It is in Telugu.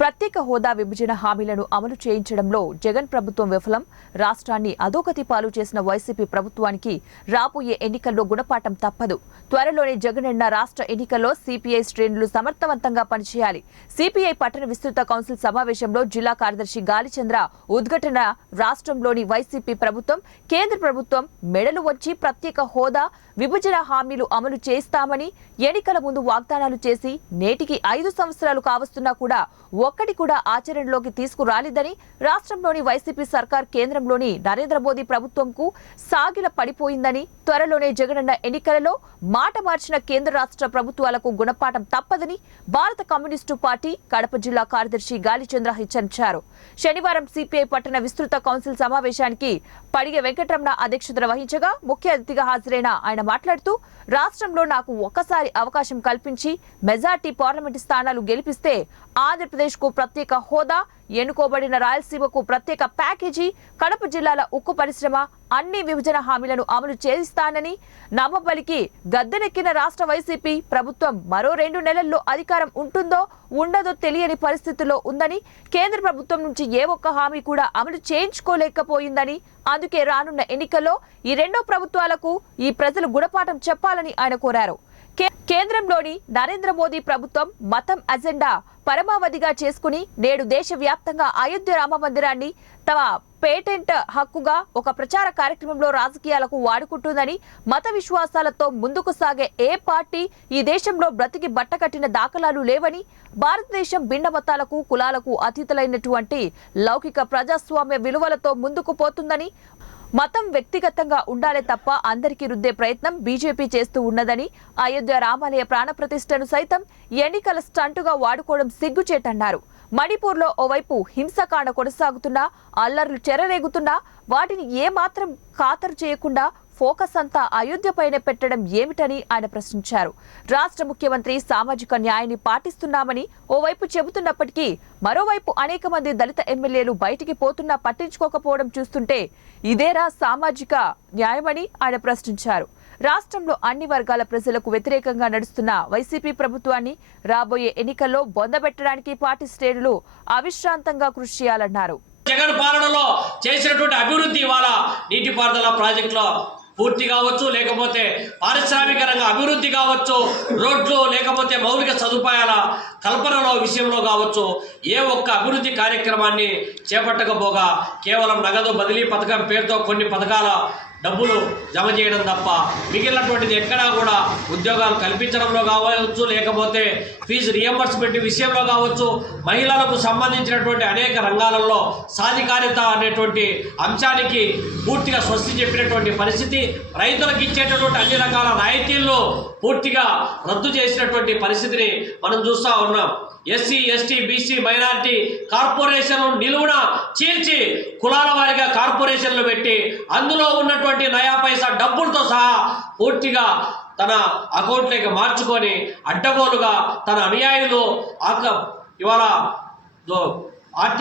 ప్రత్యేక హోదా విభజన హామీలను అమలు చేయించడంలో జగన్ ప్రభుత్వం విఫలం. రాష్ట్రాన్ని అధోగతి పాలు చేసిన వైసీపీ ప్రభుత్వానికి రాబోయే ఎన్నికల్లో గుణపాఠం తప్పదు. త్వరలోనే జగనన్న రాష్ట్ర ఎన్నికల్లో సిపిఐ శ్రేణులు సమర్థవంతంగా పనిచేయాలి. సిపిఐ పట్టణ విస్తృత కౌన్సిల్ సమావేశంలో జిల్లా కార్యదర్శి గాలిచంద్ర ఉద్ఘాటన. రాష్ట్రంలోని వైసీపీ ప్రభుత్వం, కేంద్ర ప్రభుత్వం మెడలు వచ్చి ప్రత్యేక హోదా విభజన హామీలు అమలు చేస్తామని ఎన్నికల ముందు వాగ్దానాలు చేసి నేటికి 5 సంవత్సరాలు కావస్తున్నా కూడా ఒక్కటి కూడా ఆచరణలోకి తీసుకురాలేదని, రాష్ట్రంలోని వైసీపీ సర్కార్ కేంద్రంలోని నరేంద్ర మోదీ ప్రభుత్వంకు సాగిల పడిపోయిందని, త్వరలోనే జగనన్న ఎన్నికలలో మాట మార్చిన కేంద్ర రాష్ట్ర ప్రభుత్వాలకు గుణపాఠం తప్పదని భారత కమ్యూనిస్టు పార్టీ కడప జిల్లా కార్యదర్శి గాలిచంద్ర హెచ్చరించారు. శనివారం సిపిఐ పట్టణ విస్తృత కౌన్సిల్ సమావేశానికి పడిగె వెంకటరమణ అధ్యక్షతన వహించగా ముఖ్య అతిథిగా హాజరైన ఆయన మాట్లాడుతూ, రాష్ట్రంలో నాకు ఒక్కసారి అవకాశం కల్పించి మెజార్టీ పార్లమెంటు స్థానాలు గెలిపిస్తే ఆంధ్రప్రదేశ్కు ప్రత్యేక హోదా, ఎన్నుకోబడిన రాయలసీమకు ప్రత్యేక ప్యాకేజీ, కడప జిల్లాల ఉక్కు పరిశ్రమ, అన్ని విభజన హామీలను అమలు చేయిస్తానని నమ్మబలికి గద్దెనెక్కిన రాష్ట్ర వైసీపీ ప్రభుత్వం మరో 2 నెలల్లో అధికారం ఉంటుందో ఉండదో తెలియని పరిస్థితుల్లో ఉందని, కేంద్ర ప్రభుత్వం నుంచి ఏ ఒక్క హామీ కూడా అమలు చేయించుకోలేకపోయిందని, అందుకే రానున్న ఎన్నికల్లో ఈ 2 ప్రభుత్వాలకు ఈ ప్రజలు గుణపాఠం చెప్పాలని ఆయన కోరారు. కేంద్రంలోని నరేంద్ర మోదీ ప్రభుత్వం మతం అజెండా పరమావధిగా చేసుకుని నేడు దేశవ్యాప్తంగా అయోధ్య రామ మందిరాన్ని తమ పేటెంట్ హక్కుగా ఒక ప్రచార కార్యక్రమంలో రాజకీయాలకు వాడుకుంటుందని, మత విశ్వాసాలతో ముందుకు సాగే ఏ పార్టీ ఈ దేశంలో బ్రతికి బట్టకట్టిన దాఖలాలు లేవని, భారతదేశం భిన్న మతాలకు కులాలకు అతీతులైనటువంటి లౌకిక ప్రజాస్వామ్య విలువలతో ముందుకు పోతుందని, మతం వ్యక్తిగతంగా ఉండాలే తప్ప అందరికీ రుద్దే ప్రయత్నం బీజేపీ చేస్తూ ఉన్నదని, అయోధ్య రామాలయ ప్రాణప్రతిష్ఠను సైతం ఎన్నికల స్టంటుగా వాడుకోవడం సిగ్గుచేటన్నారు. మణిపూర్లో ఓవైపు హింసకాండ కొనసాగుతున్నా, అల్లర్లు చెరరేగుతున్నా వాటిని ఏమాత్రం ఖాతరు చేయకుండా ఫోకస్ అంతా అయోధ్యపైనే పెట్టడం ఏమిటని ఆయన ప్రశ్నించారు. రాష్ట్ర ముఖ్యమంత్రి సామాజిక న్యాయాన్ని పాటిస్తున్నామని ఓవైపు చెబుతున్నప్పటికీ మరోవైపు అనేక మంది దళిత ఎమ్మెల్యేలు బయటికి పోతున్నా పట్టించుకోకపోవడం చూస్తుంటే ఇదేరా సామాజిక న్యాయమని ఆయన ప్రశ్నించారు. రాష్ట్రంలో అన్ని వర్గాల ప్రజలకు వ్యతిరేకంగా నడుస్తున్న వైసీపీ ప్రభుత్వాన్ని రాబోయే ఎన్నికల్లో బొందబెట్టడానికి పార్టీ శ్రేణులు అవిశ్రాంతంగా కృషి చేయాలన్నారు. జగన్ పాలనలో చేసినటువంటి అభివృద్ధి ఇవాళ నీటిపారుదల ప్రాజెక్టులో పూర్తి కావచ్చు, లేకపోతే పారిశ్రామిక రంగ అభివృద్ధి కావచ్చు, రోడ్లు లేకపోతే మౌలిక సదుపాయాల కల్పనలో విషయంలో కావచ్చు, ఏ ఒక్క అభివృద్ధి కార్యక్రమాన్ని చేపట్టకపోగా కేవలం నగదు బదిలీ పథకం పేరుతో కొన్ని పథకాల డబ్బులు జమ చేయడం తప్ప మిగిలినటువంటిది ఎక్కడా కూడా ఉద్యోగాలు కల్పించడంలో కావచ్చు, లేకపోతే ఫీజు రియంబర్స్మెంట్ విషయంలో కావచ్చు, మహిళలకు సంబంధించినటువంటి అనేక రంగాలలో సాధికారిత అనేటువంటి అంశానికి పూర్తిగా స్వస్తి చెప్పినటువంటి పరిస్థితి, రైతులకు ఇచ్చేటటువంటి అన్ని రకాల రాయితీలను పూర్తిగా రద్దు చేసినటువంటి పరిస్థితిని మనం చూస్తూ ఉన్నాం. ఎస్సీ, ఎస్టీ, బీసీ, మైనారిటీ కార్పొరేషన్లు నిలువున చీల్చి కులాల వారిగా కార్పొరేషన్లు పెట్టి అందులో ఉన్నటువంటి నయా పైసా డబ్బులతో సహా పూర్తిగా తన అకౌంట్లోకి మార్చుకొని అడ్డగోలుగా తన అనుయాయులు ఇవాళ